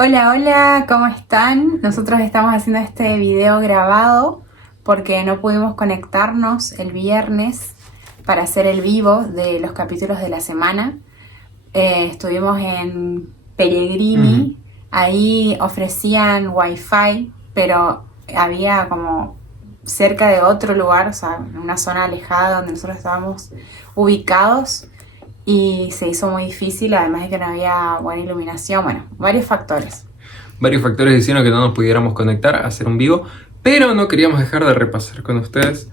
Hola, hola, ¿cómo están? Nosotros estamos haciendo este video grabado porque no pudimos conectarnos el viernes para hacer el vivo de los capítulos de la semana. Estuvimos en Pellegrini, ahí ofrecían wifi, pero había como cerca de otro lugar, o sea, en una zona alejada donde nosotros estábamos ubicados. Y se hizo muy difícil, además de que no había buena iluminación, bueno, varios factores. Varios factores hicieron que no nos pudiéramos conectar a hacer un vivo, pero no queríamos dejar de repasar con ustedes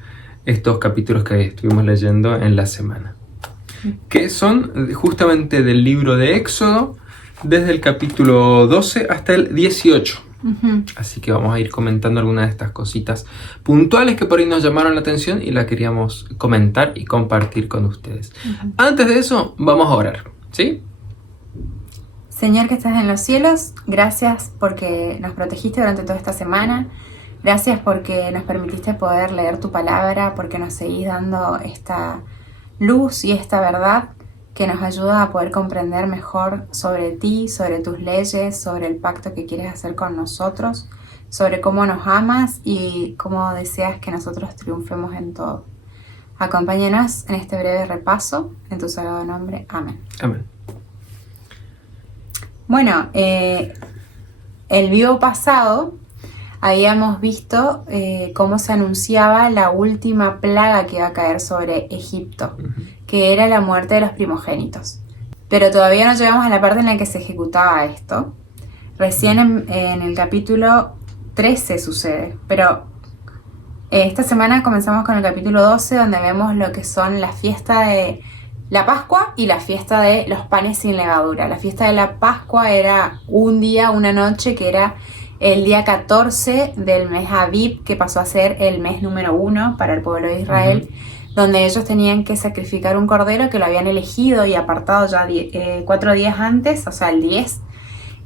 estos capítulos que estuvimos leyendo en la semana, que son justamente del libro de Éxodo, desde el capítulo 12 hasta el 18. Así que vamos a ir comentando algunas de estas cositas puntuales que por ahí nos llamaron la atención y la queríamos comentar y compartir con ustedes. Antes de eso, vamos a orar, ¿sí? Señor que estás en los cielos, gracias porque nos protegiste durante toda esta semana. Gracias porque nos permitiste poder leer tu palabra, porque nos seguís dando esta luz y esta verdad que nos ayuda a poder comprender mejor sobre ti, sobre tus leyes, sobre el pacto que quieres hacer con nosotros, sobre cómo nos amas y cómo deseas que nosotros triunfemos en todo. Acompáñanos en este breve repaso, en tu sagrado nombre. Amén. Amén. Bueno, el vivo pasado habíamos visto cómo se anunciaba la última plaga que iba a caer sobre Egipto, que era la muerte de los primogénitos. Pero todavía no llegamos a la parte en la que se ejecutaba esto. Recién en el capítulo 13 sucede, pero esta semana comenzamos con el capítulo 12, donde vemos lo que son la fiesta de la Pascua y la fiesta de los panes sin levadura. La fiesta de la Pascua era un día, una noche, que era el día 14 del mes Aviv, que pasó a ser el mes número 1 para el pueblo de Israel, donde ellos tenían que sacrificar un cordero que lo habían elegido y apartado ya 4 días antes, o sea, el 10,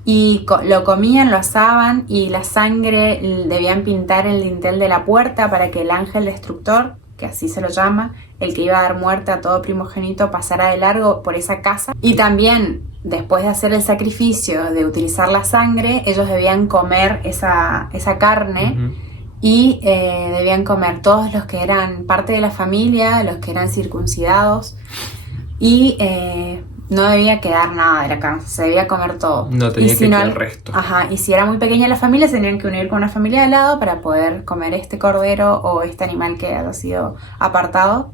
y lo comían, lo asaban, y la sangre debían pintar el dintel de la puerta para que el ángel destructor, que así se lo llama, el que iba a dar muerte a todo primogénito, pasara de largo por esa casa. Y también, después de hacer el sacrificio, de utilizar la sangre, ellos debían comer esa carne, y debían comer todos los que eran parte de la familia, los que eran circuncidados, y no debía quedar nada de la carne, se debía comer todo. No tenía que quedar el resto. Y si era muy pequeña la familia, se tenían que unir con una familia de al lado para poder comer este cordero o este animal que haya sido apartado.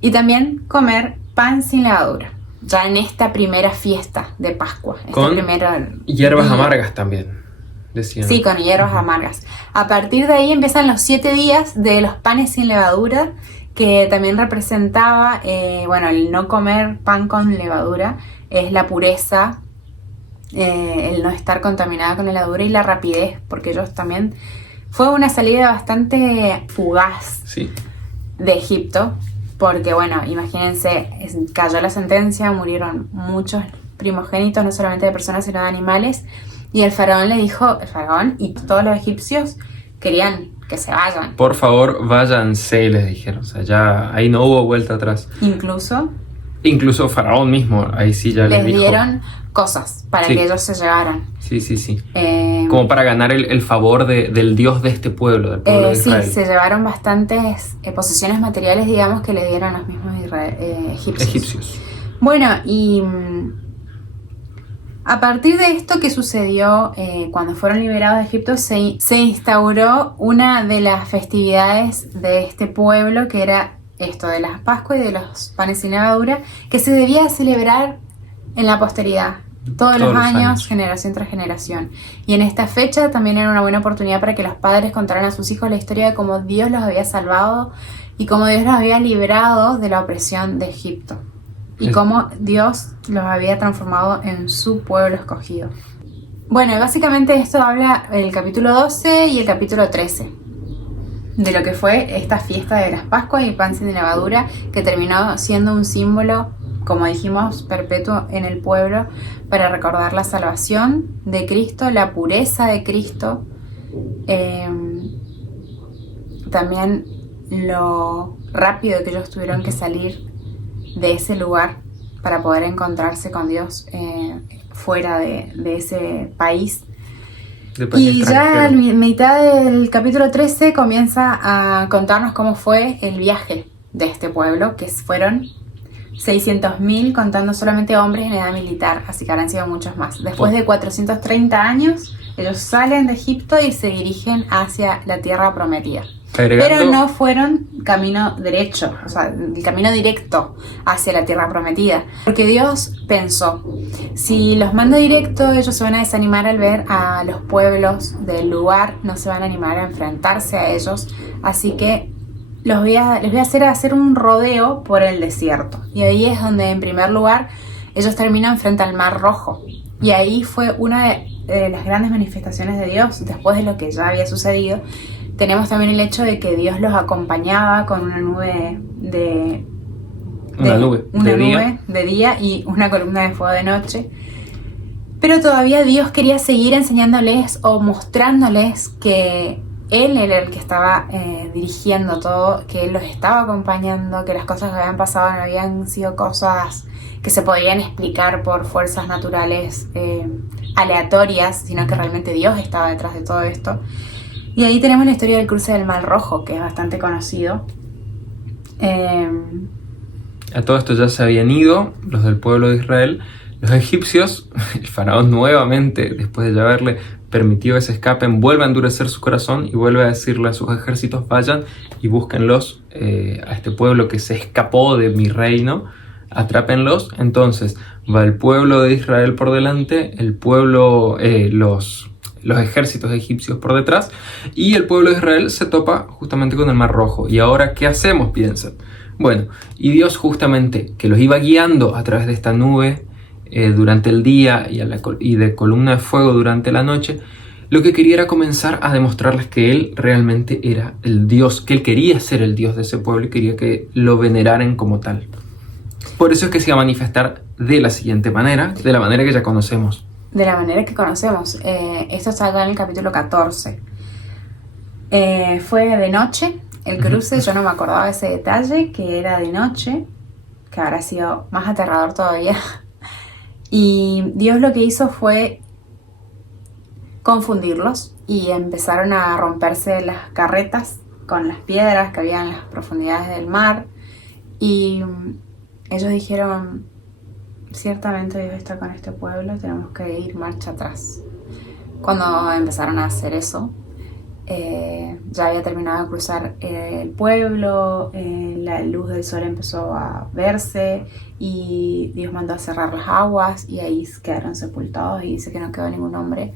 Y también comer pan sin levadura, ya en esta primera fiesta de Pascua. Con hierbas amargas también, decían. Sí, con hierbas amargas. A partir de ahí empiezan los 7 días de los panes sin levadura, que también representaba, el no comer pan con levadura, es la pureza, el no estar contaminada con la levadura y la rapidez, porque ellos también, fue una salida bastante fugaz de Egipto, porque imagínense, cayó la sentencia, murieron muchos primogénitos, no solamente de personas sino de animales, y el faraón le dijo, el faraón y todos los egipcios querían que se vayan. Por favor, váyanse, les dijeron. O sea, ya ahí no hubo vuelta atrás. Incluso Faraón mismo, ahí sí ya les dijo. Les dieron cosas para que ellos se llevaran. Sí. Como para ganar el favor del Dios de este pueblo, del pueblo de Israel. Sí, se llevaron bastantes posesiones materiales, digamos, que le dieron los mismos egipcios. Bueno, y a partir de esto que sucedió cuando fueron liberados de Egipto, se instauró una de las festividades de este pueblo, que era esto de las Pascuas y de los panes sin levadura, que se debía celebrar en la posteridad, todos los años, generación tras generación. Y en esta fecha también era una buena oportunidad para que los padres contaran a sus hijos la historia de cómo Dios los había salvado y cómo Dios los había librado de la opresión de Egipto. Y cómo Dios los había transformado en su pueblo escogido. Bueno, básicamente esto habla el capítulo 12 y el capítulo 13. De lo que fue esta fiesta de las Pascuas y pan sin levadura, que terminó siendo un símbolo, como dijimos, perpetuo en el pueblo, para recordar la salvación de Cristo, la pureza de Cristo, también lo rápido que ellos tuvieron que salir de ese lugar para poder encontrarse con Dios. fuera de ese país. De país Y ya extranjero. en mitad del capítulo 13 comienza a contarnos cómo fue el viaje de este pueblo, que fueron 600.000 contando solamente hombres en edad militar, así que habrán sido muchos más. Después de 430 años, ellos salen de Egipto y se dirigen hacia la tierra prometida. Agregando, Pero no fueron camino derecho, o sea, el camino directo hacia la tierra prometida. Porque Dios pensó, si los mando directo, ellos se van a desanimar al ver a los pueblos del lugar, no se van a animar a enfrentarse a ellos. Así que les voy a hacer un rodeo por el desierto. Y ahí es donde, en primer lugar, ellos terminan frente al Mar Rojo. Y ahí fue una de las grandes manifestaciones de Dios, después de lo que ya había sucedido. Tenemos también el hecho de que Dios los acompañaba con una nube de día y una columna de fuego de noche. Pero todavía Dios quería seguir enseñándoles o mostrándoles que Él era el que estaba dirigiendo todo, que Él los estaba acompañando, que las cosas que habían pasado no habían sido cosas que se podían explicar por fuerzas naturales aleatorias, sino que realmente Dios estaba detrás de todo esto. Y ahí tenemos la historia del cruce del Mar Rojo, que es bastante conocido. a todo esto ya se habían ido los del pueblo de Israel. Los egipcios, el faraón nuevamente, después de ya haberle permitido ese escape, vuelve a endurecer su corazón y vuelve a decirle a sus ejércitos: vayan y búsquenlos a este pueblo que se escapó de mi reino, atrápenlos. Entonces va el pueblo de Israel por delante, el pueblo, los ejércitos egipcios por detrás, y el pueblo de Israel se topa justamente con el Mar Rojo. ¿Y ahora qué hacemos?, piensan. Bueno, y Dios justamente, que los iba guiando a través de esta nube durante el día y de columna de fuego durante la noche, lo que quería era comenzar a demostrarles que Él realmente era el Dios, que Él quería ser el Dios de ese pueblo y quería que lo veneraran como tal. Por eso es que se iba a manifestar de la siguiente manera, de la manera que ya conocemos. De la manera que conocemos. Esto está acá en el capítulo 14. Fue de noche el cruce, yo no me acordaba de ese detalle, que era de noche, que habrá sido más aterrador todavía. Y Dios lo que hizo fue confundirlos y empezaron a romperse las carretas con las piedras que había en las profundidades del mar. Y ellos dijeron: ciertamente Dios está con este pueblo, tenemos que ir marcha atrás. Cuando empezaron a hacer eso, ya había terminado de cruzar el pueblo, la luz del sol empezó a verse y Dios mandó a cerrar las aguas y ahí quedaron sepultados, y dice que no quedó ningún hombre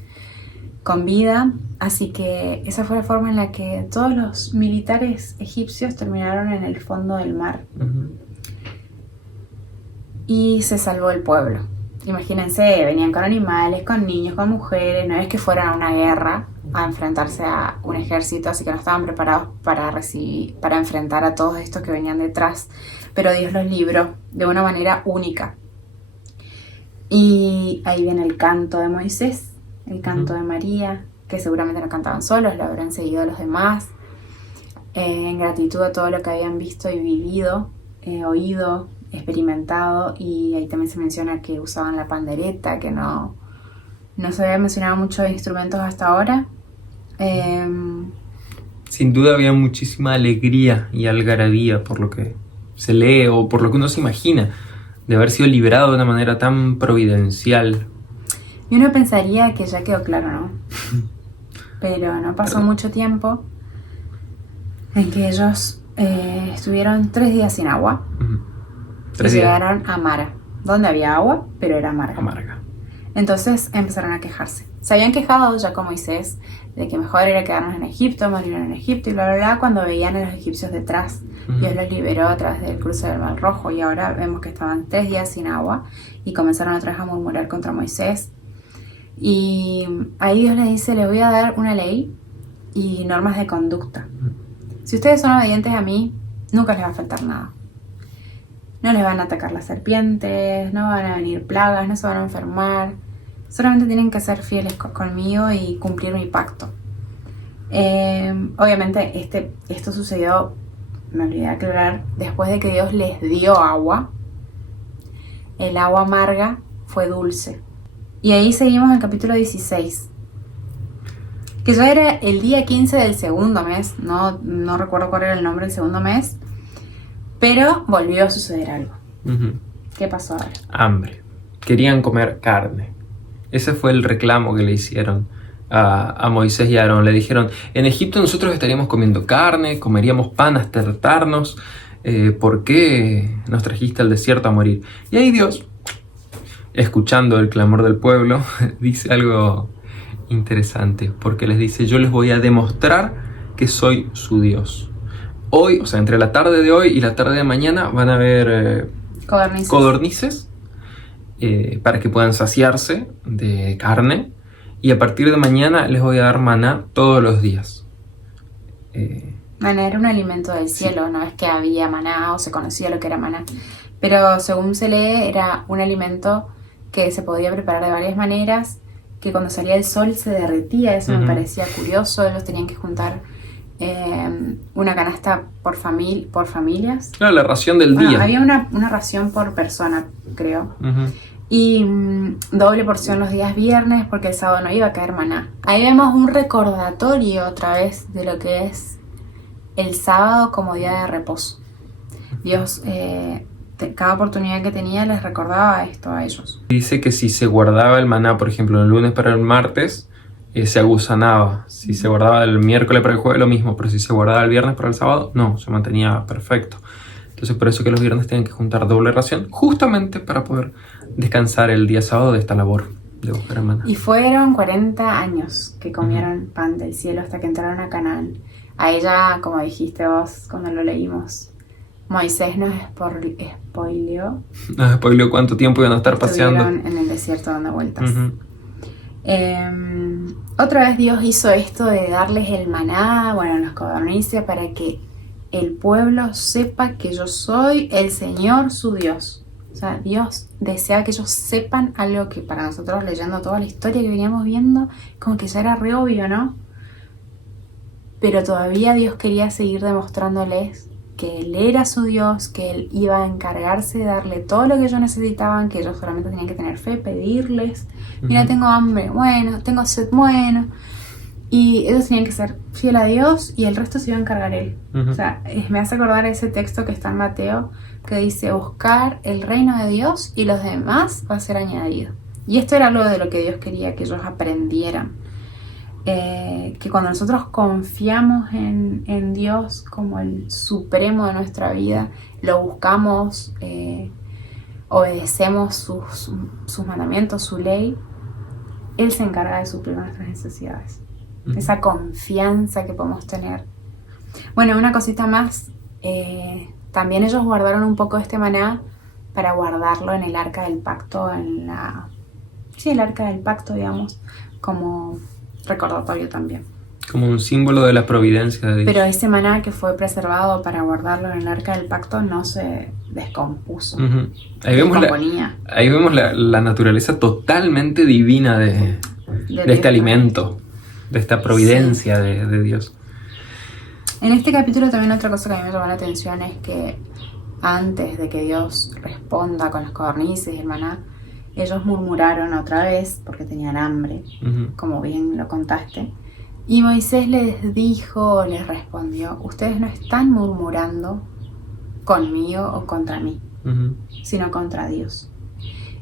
con vida. Así que esa fue la forma en la que todos los militares egipcios terminaron en el fondo del mar. Y se salvó el pueblo. Imagínense, venían con animales, con niños, con mujeres. No es que fueran a una guerra a enfrentarse a un ejército, así que no estaban preparados para enfrentar a todos estos que venían detrás. Pero Dios los libró de una manera única. Y ahí viene el canto de Moisés, el canto de María, que seguramente no cantaban solos, lo habrán seguido los demás, en gratitud a todo lo que habían visto y vivido, oído, experimentado. Y ahí también se menciona que usaban la pandereta, que no se había mencionado muchos instrumentos hasta ahora. Sin duda había muchísima alegría y algarabía por lo que se lee o por lo que uno se imagina de haber sido liberado de una manera tan providencial. Y uno pensaría que ya quedó claro, ¿no? Pero no pasó mucho tiempo en que ellos estuvieron 3 días sin agua. Y llegaron a Mara, donde había agua, pero era amarga. Entonces empezaron a quejarse. Se habían quejado ya con Moisés de que mejor era quedarnos en Egipto, morir en Egipto y bla, bla, bla, cuando veían a los egipcios detrás. Dios los liberó a través del cruce del Mar Rojo, y ahora vemos que estaban 3 días sin agua y comenzaron otra vez a murmurar contra Moisés. Y ahí Dios les dice: les voy a dar una ley y normas de conducta. Si ustedes son obedientes a mí, nunca les va a faltar nada. No les van a atacar las serpientes, no van a venir plagas, no se van a enfermar. Solamente tienen que ser fieles conmigo y cumplir mi pacto. Obviamente esto sucedió, me olvidé de aclarar, después de que Dios les dio agua. El agua amarga fue dulce. Y ahí seguimos el capítulo 16. Que ya era el día 15 del segundo mes. No recuerdo cuál era el nombre del segundo mes. Pero volvió a suceder algo. ¿Qué pasó ahora? Hambre. Querían comer carne. Ese fue el reclamo que le hicieron a Moisés y a Aarón. Le dijeron, en Egipto nosotros estaríamos comiendo carne, comeríamos pan hasta hartarnos. ¿Por qué nos trajiste al desierto a morir? Y ahí Dios, escuchando el clamor del pueblo, dice algo interesante, porque les dice, yo les voy a demostrar que soy su Dios. Hoy, o sea, entre la tarde de hoy y la tarde de mañana van a haber codornices para que puedan saciarse de carne, y a partir de mañana les voy a dar maná todos los días. Maná era un alimento del cielo, sí. No es que había maná o se conocía lo que era maná, pero según se lee era un alimento que se podía preparar de varias maneras, que cuando salía el sol se derretía. Eso me parecía curioso. Ellos tenían que juntar una canasta por familias. Claro, la ración del día. Había una ración por persona, creo. Y doble porción los días viernes, porque el sábado no iba a caer maná. Ahí vemos un recordatorio otra vez de lo que es el sábado como día de reposo. Dios, cada oportunidad que tenía les recordaba esto a ellos. Dice que si se guardaba el maná, por ejemplo, el lunes para el martes, se agusanaba. Si se guardaba el miércoles para el jueves, lo mismo. Pero si se guardaba el viernes para el sábado, no, se mantenía perfecto. Entonces por eso que los viernes tienen que juntar doble ración, justamente para poder descansar el día sábado de esta labor de buscar el maná. Y fueron 40 años que comieron pan del cielo hasta que entraron a Canaán. A ella, como dijiste vos cuando lo leímos, Moisés nos spoileó. Nos spoileó cuánto tiempo iban a estar paseando. Estuvieron en el desierto dando vueltas. Otra vez Dios hizo esto de darles el maná, las codornices, para que el pueblo sepa que yo soy el Señor su Dios. O sea, Dios desea que ellos sepan algo que para nosotros, leyendo toda la historia que veníamos viendo, como que ya era re obvio, ¿no? Pero todavía Dios quería seguir demostrándoles que Él era su Dios, que Él iba a encargarse de darle todo lo que ellos necesitaban, que ellos solamente tenían que tener fe, pedirles. Mira, tengo hambre, bueno, tengo sed, bueno. Y ellos tenían que ser fiel a Dios y el resto se iba a encargar Él. O sea, me hace acordar ese texto que está en Mateo, que dice, buscar el reino de Dios y los demás va a ser añadido. Y esto era algo de lo que Dios quería que ellos aprendieran. Que cuando nosotros confiamos en Dios como el supremo de nuestra vida, lo buscamos, obedecemos sus mandamientos, su ley, Él se encarga de suplir nuestras necesidades. Esa confianza que podemos tener. Bueno, una cosita más, también ellos guardaron un poco de este maná para guardarlo en el arca del pacto, el arca del pacto, digamos, como recordatorio también. Como un símbolo de la providencia de Dios. Pero ese maná que fue preservado para guardarlo en el arca del pacto no se descompuso. Ahí vemos la naturaleza totalmente divina de este alimento, de esta providencia de Dios. En este capítulo también otra cosa que a mí me llamó la atención es que antes de que Dios responda con las codornices y el maná, ellos murmuraron otra vez porque tenían hambre, como bien lo contaste. Y Moisés les respondió, ustedes no están murmurando conmigo o contra mí, sino contra Dios.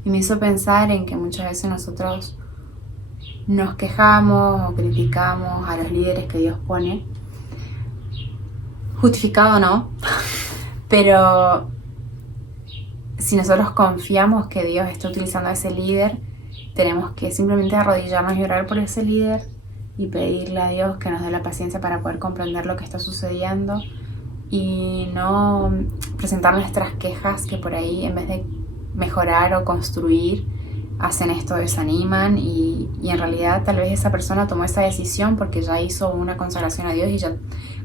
Y me hizo pensar en que muchas veces nosotros nos quejamos o criticamos a los líderes que Dios pone, justificado o no, pero si nosotros confiamos que Dios está utilizando a ese líder, tenemos que simplemente arrodillarnos y orar por ese líder y pedirle a Dios que nos dé la paciencia para poder comprender lo que está sucediendo y no presentar nuestras quejas que por ahí, en vez de mejorar o construir, hacen esto, desaniman y en realidad tal vez esa persona tomó esa decisión porque ya hizo una consagración a Dios y ya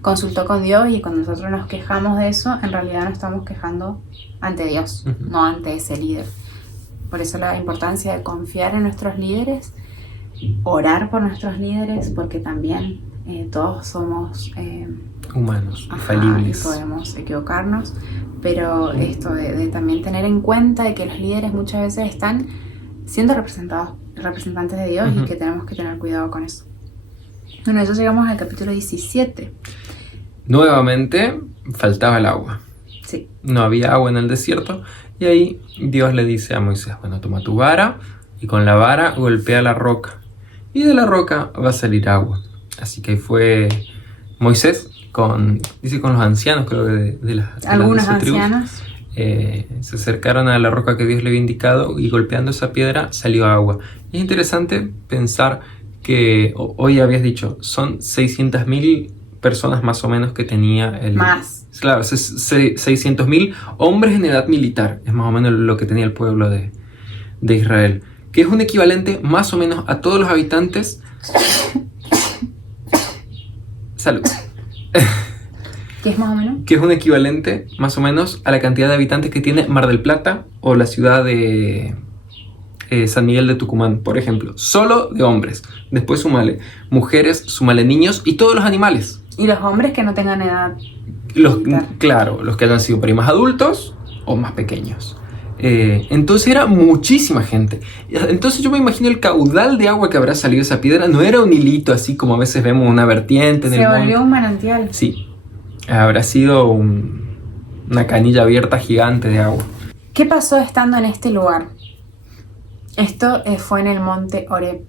consultó con Dios, y cuando nosotros nos quejamos de eso, en realidad nos estamos quejando ante Dios, no ante ese líder. Por eso la importancia de confiar en nuestros líderes, orar por nuestros líderes, porque también todos somos humanos, infalibles, y podemos equivocarnos, pero esto de también tener en cuenta de que los líderes muchas veces están siendo representados representantes de Dios y que tenemos que tener cuidado con eso. Bueno, ya llegamos al capítulo 17. Nuevamente faltaba el agua. Sí. No había agua en el desierto y ahí Dios le dice a Moisés, bueno, toma tu vara y con la vara golpea la roca y de la roca va a salir agua. Así que fue Moisés con los ancianos, creo que de algunos de su tribu, ancianos. Se acercaron a la roca que Dios le había indicado y golpeando esa piedra salió agua. Y es interesante pensar que hoy habías dicho, son 600.000 personas más o menos que tenía el... Más. Claro, 600.000 hombres en edad militar, es más o menos lo que tenía el pueblo de Israel, que es un equivalente más o menos a todos los habitantes... Salud. ¿Qué es más o menos? Que es un equivalente más o menos a la cantidad de habitantes que tiene Mar del Plata o la ciudad de San Miguel de Tucumán, por ejemplo. Solo de hombres. Después sumale mujeres, sumale niños y todos los animales. Y los hombres que no tengan edad. Claro, los que hayan sido primos adultos o más pequeños. Entonces era muchísima gente. Entonces yo me imagino el caudal de agua que habrá salido de esa piedra. No era un hilito así como a veces vemos una vertiente en el monte. Se volvió un manantial. Sí. Habrá sido una canilla abierta gigante de agua. ¿Qué pasó estando en este lugar? Esto fue en el monte Horeb.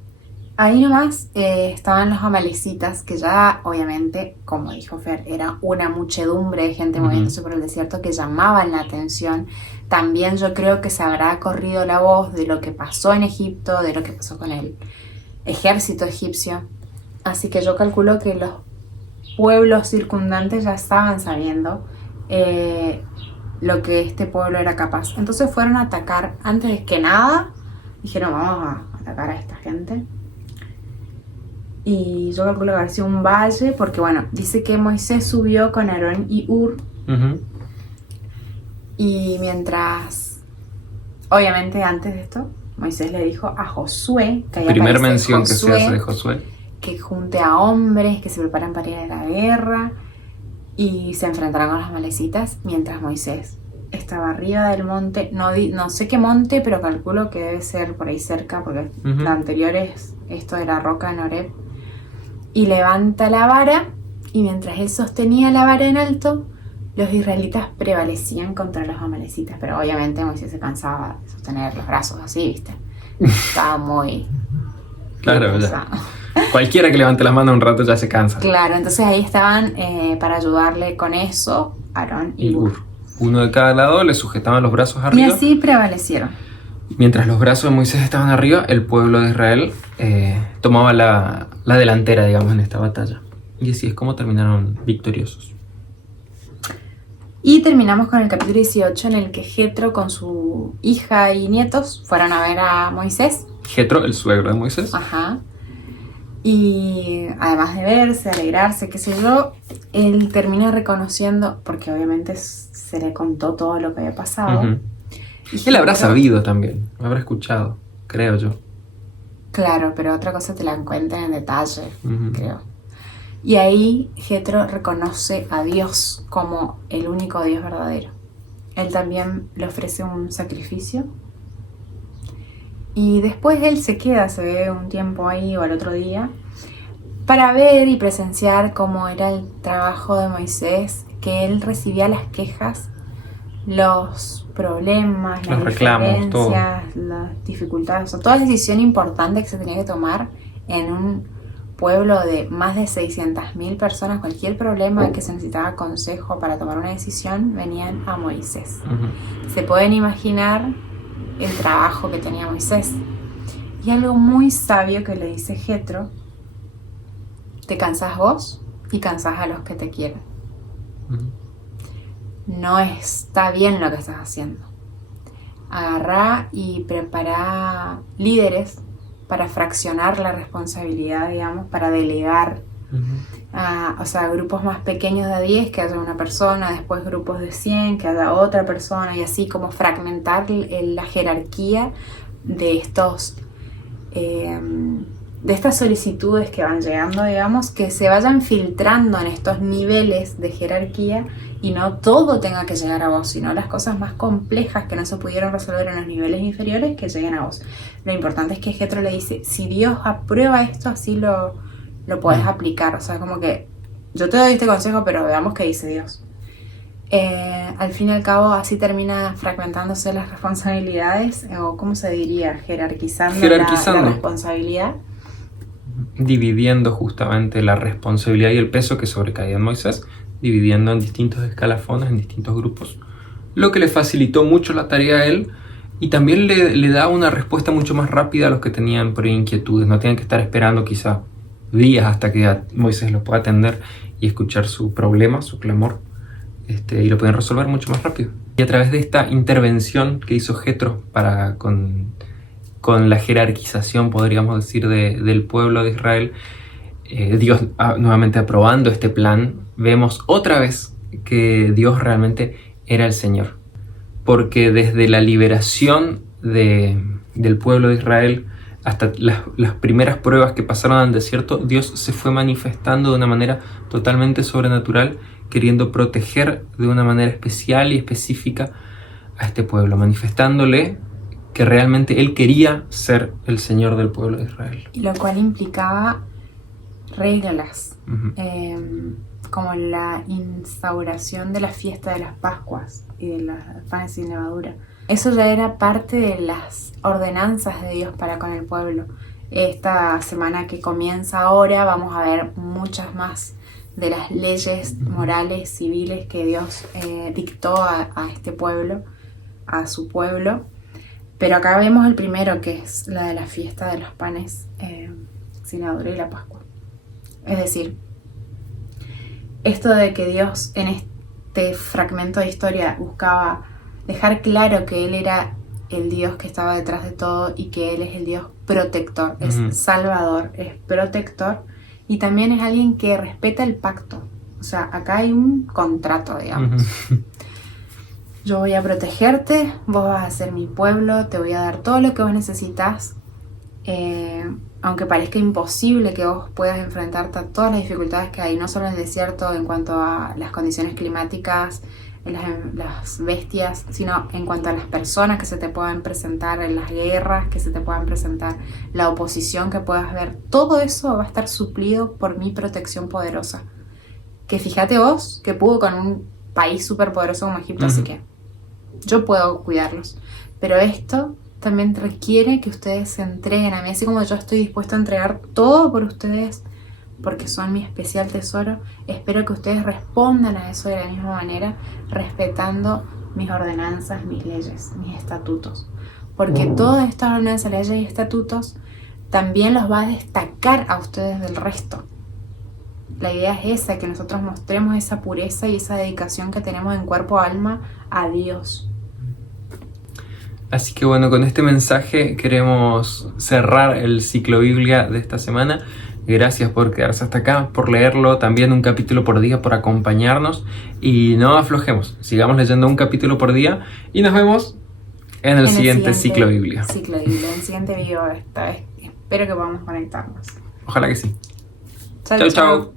Ahí nomás estaban los amalecitas, que ya obviamente, como dijo Fer, era una muchedumbre de gente moviéndose por el desierto que llamaban la atención. También yo creo que se habrá corrido la voz de lo que pasó en Egipto, de lo que pasó con el ejército egipcio. Así que yo calculo que los pueblos circundantes ya estaban sabiendo lo que este pueblo era capaz. Entonces fueron a atacar. Antes que nada, dijeron, vamos a atacar a esta gente. Y yo calculo que habrá sido un valle, porque bueno, dice que Moisés subió con Aarón y Hur. Y mientras, obviamente antes de esto, Moisés le dijo a Josué, que Primer mención que se hace de Josué, que junte a hombres que se preparan para ir a la guerra y se enfrentarán con los amalecitas, mientras Moisés estaba arriba del monte, no sé qué monte, pero calculo que debe ser por ahí cerca, porque la anterior es esto de la roca en Horeb, y levanta la vara, y mientras él sostenía la vara en alto, los israelitas prevalecían contra los amalecitas, pero obviamente Moisés se cansaba de sostener los brazos así, ¿viste? Estaba muy... Claro, ya. Cualquiera que levante las manos un rato ya se cansa. Claro, entonces ahí estaban para ayudarle con eso, Aarón y Hur. Uno de cada lado le sujetaban los brazos arriba. Y así prevalecieron. Mientras los brazos de Moisés estaban arriba, el pueblo de Israel tomaba la delantera, digamos, en esta batalla. Y así es como terminaron victoriosos. Y terminamos con el capítulo 18, en el que Jetro con su hija y nietos fueron a ver a Moisés. Jetro, el suegro de Moisés. Ajá. Y además de verse, alegrarse, qué sé yo, él termina reconociendo, porque obviamente se le contó todo lo que había pasado. Y él habrá sabido también, lo habrá escuchado, creo yo. Claro, pero otra cosa te la cuentan en detalle, creo. Y ahí Jetro reconoce a Dios como el único Dios verdadero. Él también le ofrece un sacrificio. Y después él se queda, se ve un tiempo ahí o al otro día, para ver y presenciar cómo era el trabajo de Moisés, que él recibía las quejas, los problemas, los reclamos, todo. Las dificultades, o sea, toda decisión importante que se tenía que tomar en un pueblo de más de 600.000 personas. Cualquier problema que se necesitaba consejo para tomar una decisión, venían a Moisés. Se pueden imaginar el trabajo que tenía Moisés. Y algo muy sabio que le dice Jetro: te cansás vos y cansás a los que te quieren. No está bien lo que estás haciendo. Agarrá y prepará líderes para fraccionar la responsabilidad, digamos, para delegar o sea, grupos más pequeños de 10, que haya una persona, después grupos de 100, que haya otra persona, y así como fragmentar la jerarquía de estos de estas solicitudes que van llegando, digamos, que se vayan filtrando en estos niveles de jerarquía y no todo tenga que llegar a vos, sino las cosas más complejas que no se pudieron resolver en los niveles inferiores que lleguen a vos. Lo importante es que Jethro le dice, si Dios aprueba esto, así lo podés aplicar. O sea, como que yo te doy este consejo, pero veamos qué dice Dios. Al fin y al cabo, así termina fragmentándose las responsabilidades, o ¿cómo se diría? Jerarquizando. La responsabilidad. Dividiendo justamente la responsabilidad y el peso que sobrecaía en Moisés, dividiendo en distintos escalafones, en distintos grupos, lo que le facilitó mucho la tarea a él y también le da una respuesta mucho más rápida a los que tenían por ahí inquietudes. No tienen que estar esperando quizá días hasta que Moisés los pueda atender y escuchar su problema, su clamor, y lo pueden resolver mucho más rápido. Y a través de esta intervención que hizo Jethro con la jerarquización, podríamos decir, del pueblo de Israel, Dios nuevamente aprobando este plan, vemos otra vez que Dios realmente era el Señor. Porque desde la liberación del pueblo de Israel hasta las primeras pruebas que pasaron al desierto, Dios se fue manifestando de una manera totalmente sobrenatural, queriendo proteger de una manera especial y específica a este pueblo, manifestándole que realmente Él quería ser el Señor del pueblo de Israel. Y lo cual implicaba reglas, como la instauración de la fiesta de las Pascuas y de los panes sin levadura. Eso ya era parte de las ordenanzas de Dios para con el pueblo. Esta semana que comienza ahora vamos a ver muchas más de las leyes morales, civiles que Dios dictó a este pueblo, a su pueblo. Pero acá vemos el primero, que es la de la fiesta de los panes sin levadura y la Pascua. Es decir, esto de que Dios en este fragmento de historia buscaba dejar claro que Él era el Dios que estaba detrás de todo y que Él es el Dios protector, es salvador, es protector y también es alguien que respeta el pacto. O sea, acá hay un contrato, digamos. Yo voy a protegerte, vos vas a ser mi pueblo, te voy a dar todo lo que vos necesitas, aunque parezca imposible que vos puedas enfrentarte a todas las dificultades que hay, no solo en el desierto en cuanto a las condiciones climáticas, las bestias, sino en cuanto a las personas que se te puedan presentar, en las guerras que se te puedan presentar, la oposición que puedas ver, todo eso va a estar suplido por mi protección poderosa. Que fíjate vos que pudo con un país súper poderoso como Egipto, así que yo puedo cuidarlos. Pero esto también requiere que ustedes se entreguen a mí, así como yo estoy dispuesto a entregar todo por ustedes, porque son mi especial tesoro. Espero que ustedes respondan a eso de la misma manera, respetando mis ordenanzas, mis leyes, mis estatutos. Porque todas estas ordenanzas, leyes y estatutos también los va a destacar a ustedes del resto. La idea es esa, que nosotros mostremos esa pureza y esa dedicación que tenemos en cuerpo y alma a Dios. Así que bueno, con este mensaje queremos cerrar el ciclo Biblia de esta semana. Gracias por quedarse hasta acá, por leerlo también un capítulo por día, por acompañarnos. Y no aflojemos, sigamos leyendo un capítulo por día y nos vemos en el siguiente ciclo Biblia. En el siguiente video esta vez. Espero que podamos conectarnos. Ojalá que sí. Chau, chau.